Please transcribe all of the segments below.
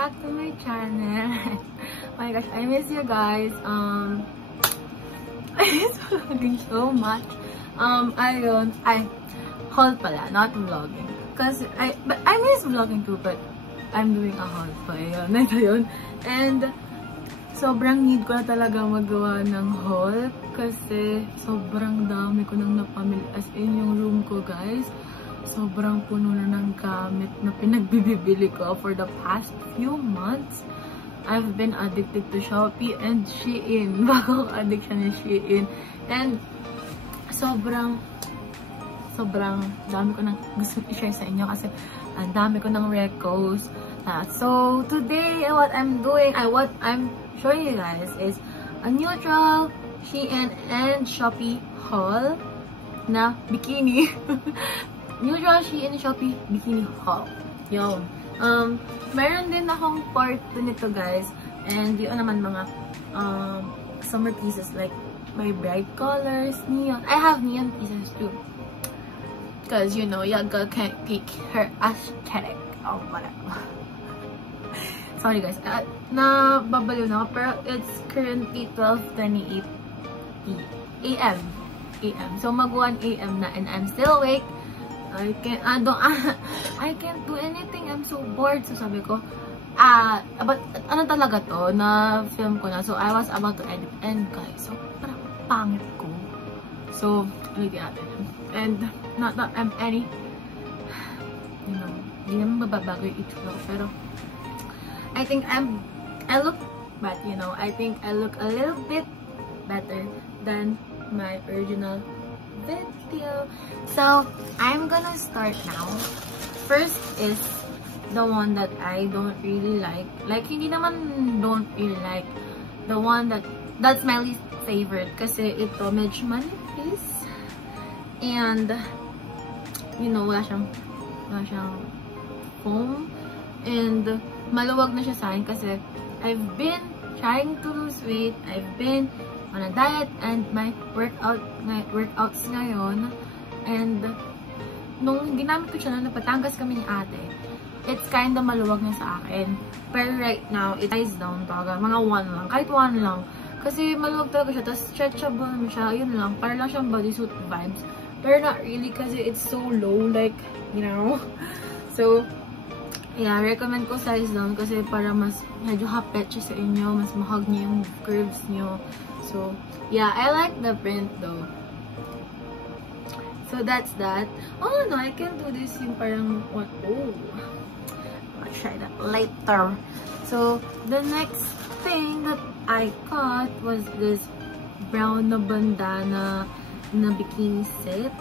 back to my channel. Oh my gosh, I miss you guys. I miss vlogging so much. Ayun, haul pala, not vlogging. But I miss vlogging too, but I'm doing a haul. So, ayun, ito yun. And, sobrang need ko na talaga magawa ng haul kasi sobrang dami ko nang napamili. As in, yung room ko, guys, sobrang puno na ng gamit na pinagbibili ko for the past few months. I've been addicted to Shopee and Shein. Bago ko addiction ni Shein. And sobrang dami ko nang gusto i-share sa inyo kasi ang dami ko ng recos. So today, what I'm showing you guys is a neutral Shein and Shopee haul na bikini. Neutral Shein Shopee bikini haul. Yo. Meron din akong part nito, guys. And yun naman mga summer pieces like my bright colors, neon. I have neon pieces too. Because, you know, young girl can't pick her aesthetic. Oh, whatever. Sorry, guys. Nababaliw na ako. Pero it's currently 12:28 AM. So, mag-1 AM na and I'm still awake. I can't do anything. I'm so bored. So, sabi ko, but ano talaga to? Na-film ko na. So, I was about to edit. And, guys, so, parang pangit ko. So, ulitin natin. And, not that I'm any, you know, hindi naman mababago yung itsura ko. Pero, I think I look, but, you know, I think I look a little bit better than my original video. So, I'm gonna start now. First is the one that I don't really like. Like, hindi naman don't really like. The one that's my least favorite. Kasi ito, medyo manipis. And, you know, wala siyang foam. And, maluwag na siya sa akin kasi I've been trying to lose weight. I've been on a diet and my workouts ngayon. And, nung ginamit ko siya na napatangas kami ni ate, it's kinda maluwag na sa akin. Pero right now, it lies down talaga. Mga 1 lang. Kahit 1 lang. Kasi maluwag talaga siya. Tapos stretchable naman siya. Yun lang. Para lang siyang bodysuit vibes. Pero not really kasi it's so low. Like, you know. So, yeah, recommend ko size down kasi para mas medyo hapet siya sa inyo. Mas mahag niyo yung curves niyo. So, yeah, I like the print though. So, that's that. Oh, no, I can do this yung parang, what? Oh, I'll try that later. So, the next thing that I got was this brown na bandana na bikini set.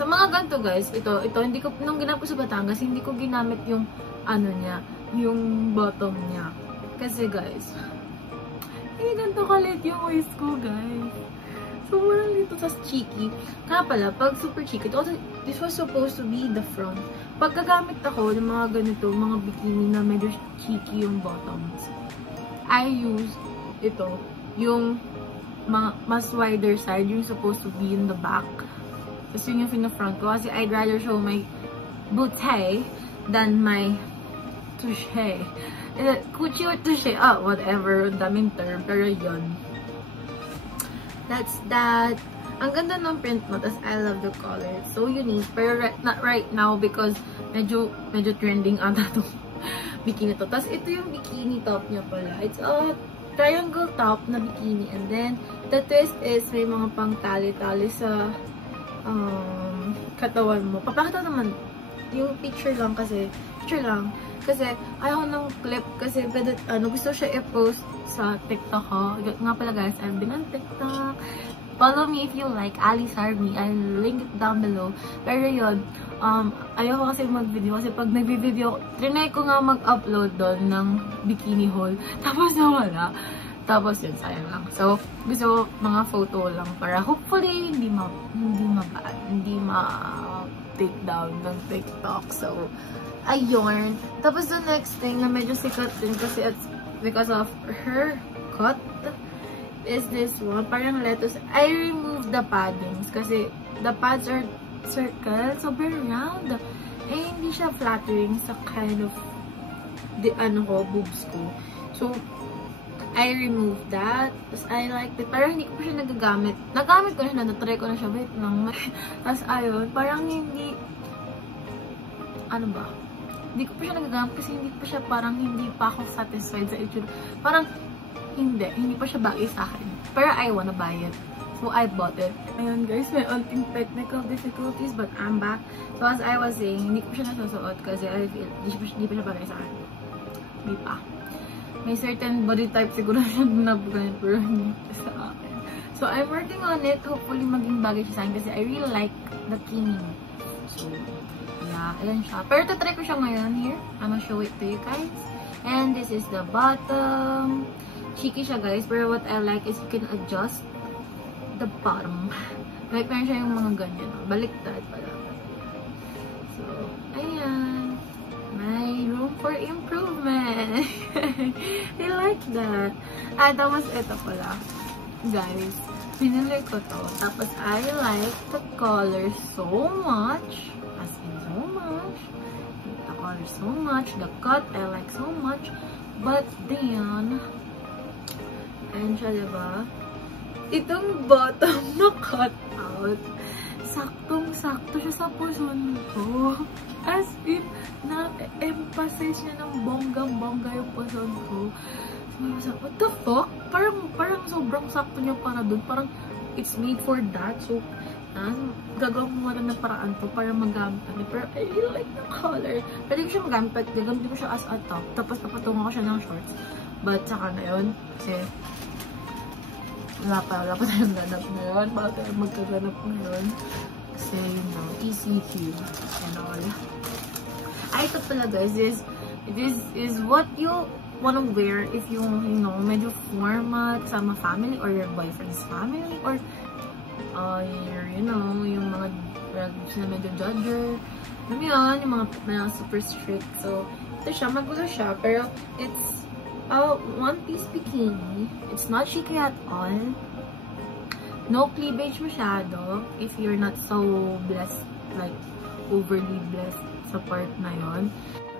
Sa mga ganito, guys, ito, hindi ko, nung ginamit ko sa Batangas, hindi ko ginamit yung, ano niya, yung bottom niya. Kasi, guys, hindi ganito kalit yung waist ko, guys. So, walang dito sa cheeky. Kaya pala, pag super cheeky, this was supposed to be the front. Pagkagamit ako ng mga ganito, mga bikini na medyo cheeky yung bottoms, I use ito, yung mga mas wider side, yung supposed to be in the back. Tapos yun yung pina-front ko. Kasi I'd rather show my booty than my touche. Kuchi or touche, whatever, daming term. Pero yun. That's that. Ang ganda ng print mo. Tapos I love the color. It's so unique. Pero not right now because medyo trending ata itong bikini to. Tapos ito yung bikini top niya pala. It's a triangle top na bikini. And then, the twist is may mga pang tali-tali sa katawan mo. Papakita naman yung picture lang. Kasi ayaw ng clip kasi gusto siya i-post sa TikTok ko. Nga pala, guys, I've been on TikTok. Follow me if you like Ali Sarmi. I'll link it down below. Pero yun, ayaw kasi mag-video kasi pag nag-video, trinay ko nga mag-upload doon ng bikini haul. Tapos nawala. Tapos yun, sayang lang. So, gusto ko mga photo lang para hopefully hindi ma-take down ng TikTok. So, ayun. Tapos the next thing na medyo sikat din kasi it's because of her cut is this one. Parang lettuce. I removed the paddings kasi the pads are circle. So, very round. Eh, hindi siya flattering sa kind of boobs ko. So, I removed that. Tapos, I liked it. Parang hindi ko pa siya nagagamit. Nagamit ko na siya, natry ko na siya. Wait lang. Tapos, ayun, parang hindi, hindi ko pa siya nagagamit kasi hindi pa ako satisfied sa itsura. Parang, hindi pa siya bagay sa akin. Pero I wanna buy it. So, I bought it. Ayun guys, may onting technical difficulties but I'm back. So, as I was saying, hindi ko pa siya nasusuot kasi I feel, hindi pa siya bagay sa akin. Hindi pa. May certain body type siguro siya na ganyan, pero hindi sa akin. So, I'm working on it. Hopefully, maging bagay siya sa akin kasi I really like the cleaning. So, yeah, ayan siya. Pero tatry ko siya ngayon here. I'm gonna show it to you guys. And this is the bottom. Cheeky siya guys, pero what I like is you can adjust the bottom. Like, meron siya yung mga ganyan. Baliktad pala. So, ayan. May room for improvement. I like that. Tapos ito pala. Guys, pinili ko to. Tapos I like the color so much. As in so much. The color so much. The cut I like so much. But then, ayan siya, diba? Itong bottom na cut out. Saktong-sakto siya sa puson ko. As in, na-emphasize niya ng bonggang-bongga yung puson ko. So, what the fuck? Parang sobrang sakto niya para dun. Parang, it's made for that. So, gagawin mo na ng paraan to para magamit namin. Pero, I really like the color. Pwede ko siya magamit. Gagamit ko siya as a top. Tapos, napatungan ko siya ng shorts. But, saka na yun. Kasi, wala pa tayong ganap ngayon. Baka tayo magkaganap ngayon. Kasi, ECQ and all. Ito pala guys, this is what you wanna wear if you medyo formal kasama family or your boyfriend's family or yung mga relatives na medyo judger. Alam yun, yung mga super strict. So, ito siya, magulo siya, pero it's one-piece bikini. It's not chic at all. No cleavage masyado if you're not so blessed, like overly blessed sa part na yon.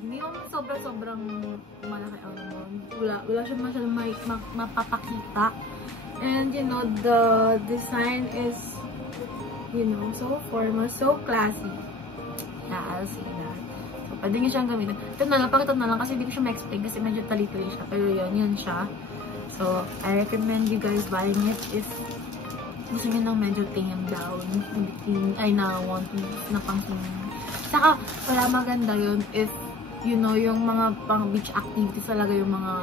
Hindi naman sobrang malaki ang wala siya masyadong mapapakita. And the design is so formal, so classy. Yeah, I'll say that. So, pwede nyo siyang gamitin. Ito na lang, pakita na lang kasi hindi ko siya ma-explain kasi medyo tali-tali siya. Pero yun siya. So, I recommend you guys buying it if gusto nyo nang medyo tingin down. Na pang-tingin. Saka, wala maganda yun if, yung mga pang-beach activities talaga yung mga,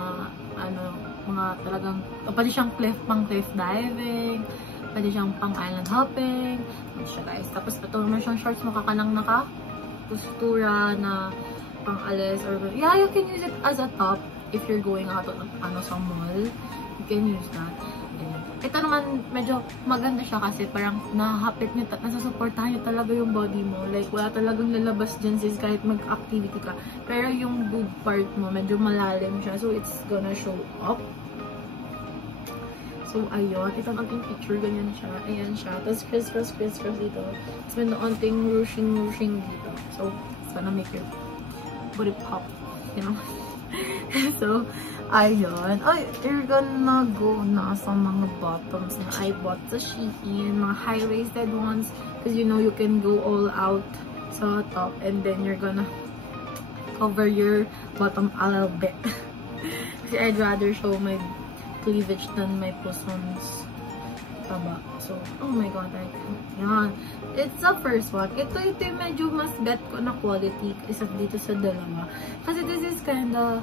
mga talagang, pwede siyang pang-cliff diving, pwede siyang pang-island hopping, pwede siya guys. Tapos, ito naman siyang shorts, makakanang naka-postura na pang-alis, or, yeah, you can use it as a top if you're going out sa mall. You can use that. Ito naman, medyo maganda siya kasi parang nahahapit nyo, nasasuportahan nyo talaga yung body mo. Like, wala talagang lalabas dyan sis kahit mag-activity ka. Pero yung boob part mo, medyo malalim siya. So, it's gonna show up. So, ayun. Ito ang aking picture. Ganyan siya. Ayan siya. Tapos, criss-cross dito. Tapos, may naunting rushing dito. So, it's gonna make your booty pop. So, ayun. Ay, you're gonna go na sa mga bottoms na I bought sa Shein. Mga high-waisted ones. Because you can go all out sa top. And then, you're gonna cover your bottom a little bit. Kasi I'd rather show my cleavage than my pusons taba. So, oh my god, yan. It's the first one. Ito yung medyo mas bet ko na quality isa dito sa dalawa. Kasi this is kinda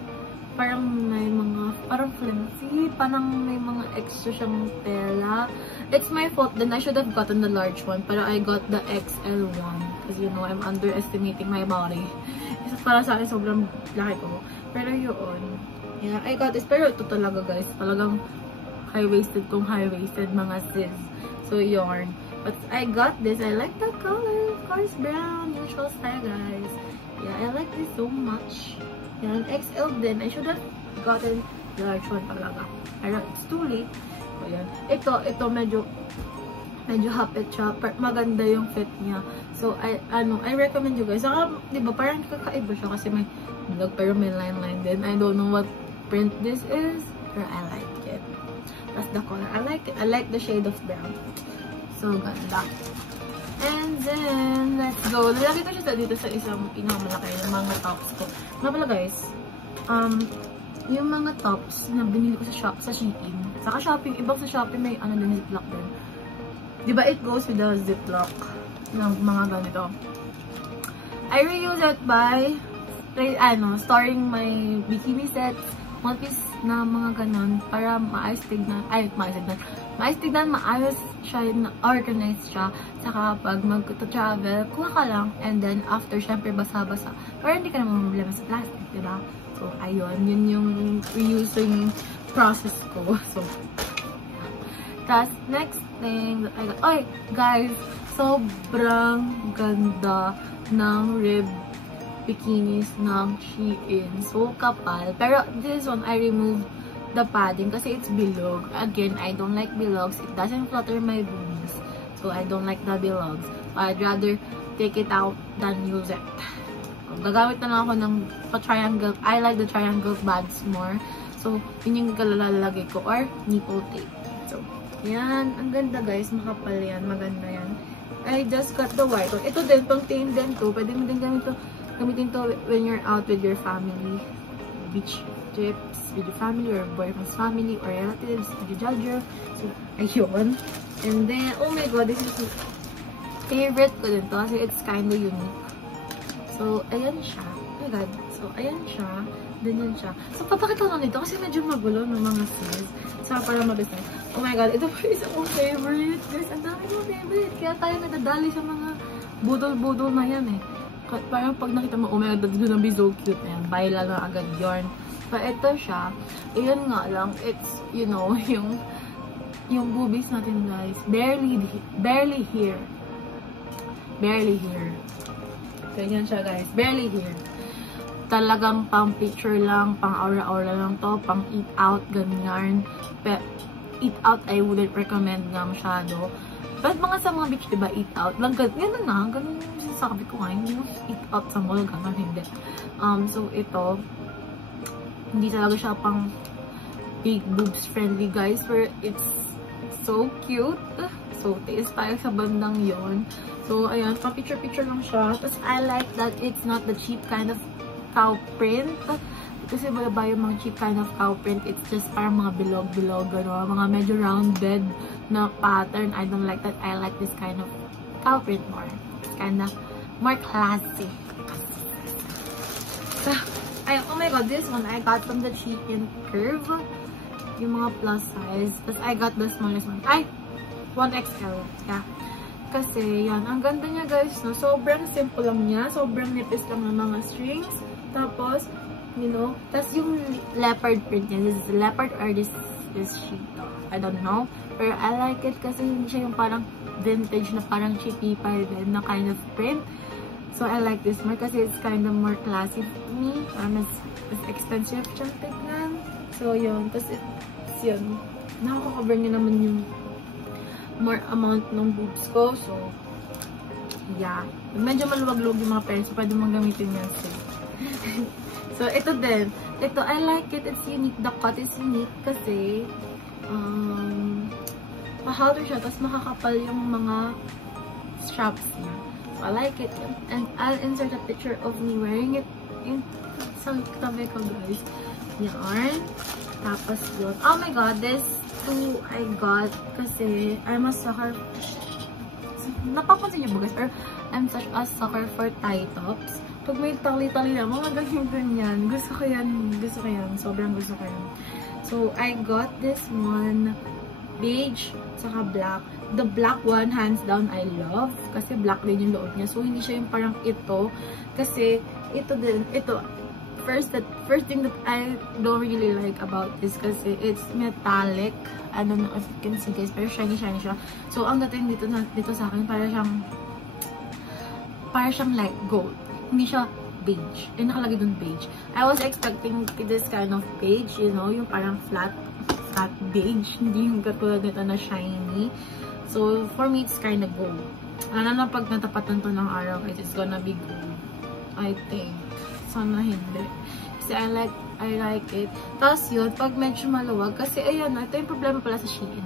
parang may mga, parang flimsy, parang may mga extra siyang tela. It's my fault then I should have gotten the large one, pero I got the XL one. Because I'm underestimating my body. Isa para sa akin sobrang laki ko. Pero yun, yeah, I got this. Pero ito talaga guys, talagang high-waisted kung high-waisted mga sis. So, yarn. But I got this. I like the color. Of course, brown. Usual style, guys. Yeah, I like this so much. Yan, XL din. I should have gotten the large one talaga. Pero it's too late. So, yan. Ito medyo Medyo hapit siya. Maganda yung fit niya. So, I recommend you guys. Saka, di ba, parang kakaiba siya kasi may bilog pero may line din. I don't know what print this is, pero I like it. That's the color. I like it. I like the shade of brown. So, ganda. And then, let's go. Lalagay ko siya dito sa isang pinakamalaki ng mga tops ko. Nga pala guys, yung mga tops na binili ko sa Shein. Saka Shopee, ibang sa Shopee may ano din, ziplock din. Diba it goes with the ziplock ng mga ganito. I reuse it by storing my bikini sets, one piece na mga ganon para maayos tignan, maayos siya, organized siya. Saka pag mag-travel, kuha ka lang and then after, syempre basa-basa para hindi ka naman problema sa plastic, diba? So, ayun, yun yung reusing process ko. So, tas, next thing that I got, oy, guys, sobrang ganda ng rib bikinis ng Shein. So, kapal. Pero, this one, I removed the padding kasi it's bilog. Again, I don't like bilogs. It doesn't flutter my boobies. So, I don't like the bilogs. I'd rather take it out than use it. Gagamit na lang ako ng triangle. I like the triangle bags more. So, yun yung kalalagay ko. Or, nipple tape. So, yan. Ang ganda guys. Makapal yan. Maganda yan. I just got the white one. Ito din, pang tain din to. Pwede mo din gamitin to when you're out with your family. Beach trips with your family or boyfriend's family or relatives with your judger. So, ayun. And then, oh my god, this is favorite ko din to kasi it's kinda unique. So, ayan siya. Oh my god. So, ayan siya. Ganyan siya. So, papakita ko nito kasi medyo magulo ng mga sis. So, para mabisa. Oh my god, ito po isa kong favorite. Guys, ang dami kong favorite. Kaya tayo nadadali sa mga budol-budol na yan eh. Parang pag nakita mo, oh my god, that's gonna be so cute. Ayan, viral na agad yarn. So, ito siya. Ayan nga lang, it's, you know, yung boobies natin guys. Barely here. Barely here. Ganyan siya guys. Barely here. Talagang pang picture lang, pang aura-aura lang to, pang eat out, ganyan. Eat out, I wouldn't recommend nga masyado. But mga sa mga beach, diba, eat out. Lang, ganun na, ganun yung sinasabi ko nga, hindi yung eat out sa mall, ganun, hindi. So, ito, hindi talaga siya pang big boobs friendly, guys, but it's so cute. So, taste tayo sa bandang yon. So, ayan, pang picture-picture lang siya. Tapos, I like that it's not the cheap kind of cow print. Kasi ba yung mga cheap kind of cow print, it's just parang mga bilog-bilog, ano, mga medyo rounded na pattern. I don't like that. I like this kind of cow print more. It's kind of more classy. So, oh my god, this one I got from the Shein Curve. Yung mga plus size. Tapos I got the smallest one. 1XL. Yeah. Kasi, yan. Ang ganda niya guys, no? Sobrang simple lang niya. Sobrang nipis lang ng mga strings. Tapos, you know, tas yung leopard print niya. This is leopard or this is sheep. I don't know. Pero I like it kasi hindi siya yung parang vintage na parang chippy pa din na kind of print. So, I like this more kasi it's kind of more classy to me. Mas expensive siyang tignan. So, yun. Tas it's yun. Nakaka-cover niya naman yung more amount ng boobs ko. So, yeah. Medyo maluwag-luwag yung mga pairs. So, pwede mong gamitin yan. So, ito din. Ito, I like it. It's unique. The cut is unique kasi mahalder siya. Tapos makakapal yung mga straps niya. So, I like it. And I'll insert a picture of me wearing it in sa tabi ko, guys. Yan. Tapos yun. Oh my god, this two I got kasi I'm a sucker. Napapansin niyo ba guys? Or I'm such a sucker for tie tops. Pag may tali-tali na, mga ganyan. Gusto ko yan. Gusto ko yan. Sobrang gusto ko yan. So, I got this one. Beige. Saka black. The black one, hands down, I love. Kasi black din yung loob niya. So, hindi siya yung parang ito. Kasi, ito din. Ito. First thing that I don't really like about this kasi it's metallic. I don't know if you can see guys. Pero shiny siya. So, ang dating dito sa akin, para siyang light gold. Hindi siya beige. Eh, nakalagay dun beige. I was expecting this kind of beige, you know, yung parang flat beige. Hindi yung katulad nito na shiny. So, for me, it's kind of gold. Ano na pag natapatan to ng araw, it's gonna be gold. I think. Sana hindi. Kasi I like it. Tapos yun, pag medyo maluwag, kasi ayan, ito yung problema pala sa Shein.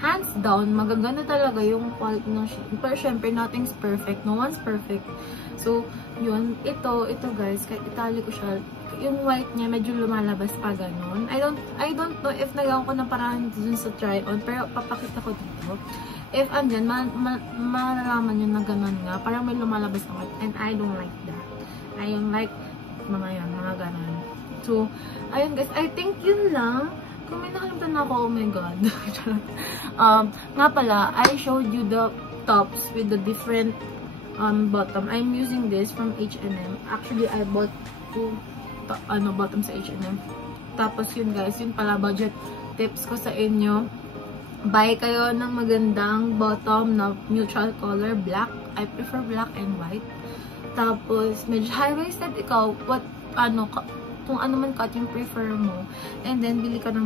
Hands down, magaganda talaga yung quality ng Shein. Pero syempre, nothing's perfect. No one's perfect. So, yun, ito guys, kahit itali ko siya, yung white niya, medyo lumalabas pa ganun. I don't know if nagawa ko na parang dun sa try-on, pero papakita ko dito. If andyan, malalaman nyo na ganun nga, parang may lumalabas na white, and I don't like that. I don't like mga ganun. So, ayun guys, I think yun lang. Kung may nakalimutan na ako, oh my god. Nga pala, I showed you the tops with the different bottom. I'm using this from H&M. Actually, I bought two bottom sa H&M. Tapos yun guys, yun pala budget tips ko sa inyo. Buy kayo ng magandang bottom na neutral color, black. I prefer black and white. Tapos, medyo high-waisted ikaw, kung ano man cut yung prefer mo. And then, bili ka ng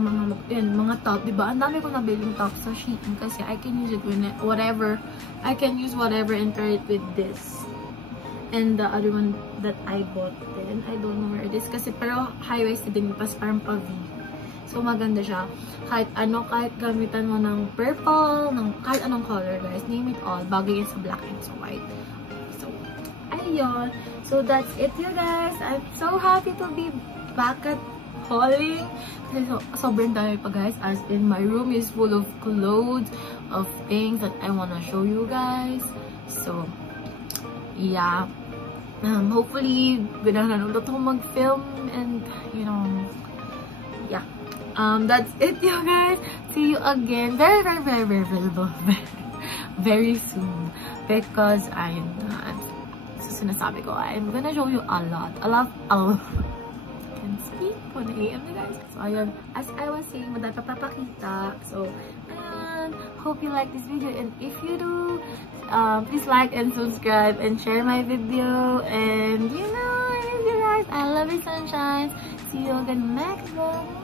mga top, diba? Ang dami ko nabiling top sa Shein kasi I can use it whatever. I can use whatever and pair it with this. And the other one that I bought then, I don't know where it is. Kasi, pero high-waisted din, pas parang pa-V. So, maganda siya. Kahit gamitan mo ng purple, kahit anong color, guys. Name it all. Bagay yan sa black and sa white. So, ayun. So, that's it, you guys. I'm so happy to be back at hauling. Kasi sobrang dami pa, guys. As in, my room is full of clothes, of things that I wanna show you guys. So, yeah. Hopefully, binangan ulit ako mag-film and, you know, yeah. That's it, you guys. See you again very soon. Because sinasabi ko, I'm gonna show you a lot. I can speak when I am, guys. So, ayun, as I was saying, madami pa papakita. So, ayan, hope you like this video. And if you do, please like and subscribe and share my video. And, you know, I love you guys. I love you, sunshine. See you again next vlog.